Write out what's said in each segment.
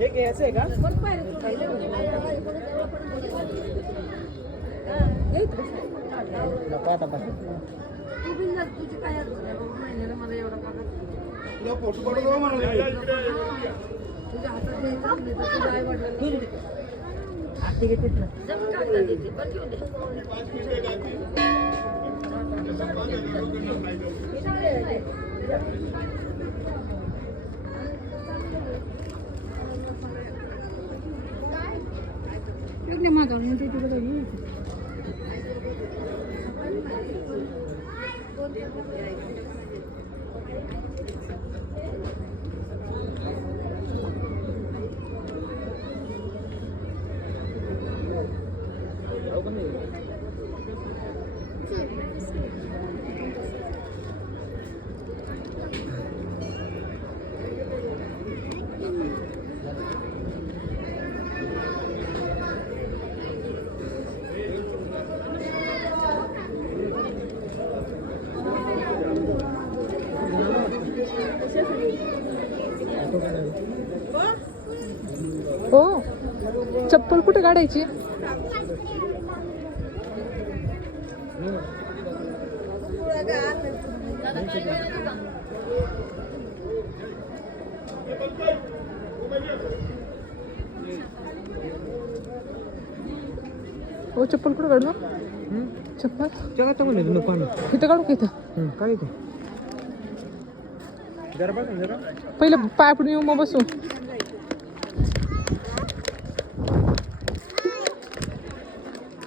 हे घ्यायचं आहे का? हो, चप्पल कुठे काढायची? हो, चप्पल कुठे काढू? चप्पल इथं काढू का? इथं काय जरा बघ जरा पहिलं पाय पडून येऊ, मग बसू.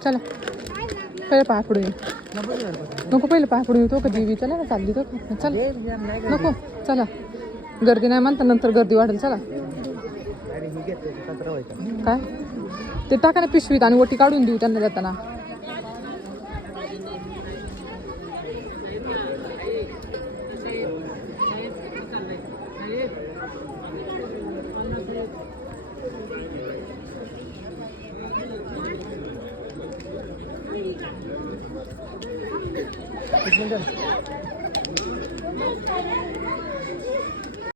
चला पहिले पाय पडून येऊ. नको, पहिले पाय पडून येतो. कधी देवी चला ना, चालली तर चल. नको, चला. गर्दी नाही म्हणता, नंतर गर्दी वाढेल. चला. काय ते टाका ना पिशवीत आणि ओटी काढून देऊ त्यांना जाताना. एक मिनिट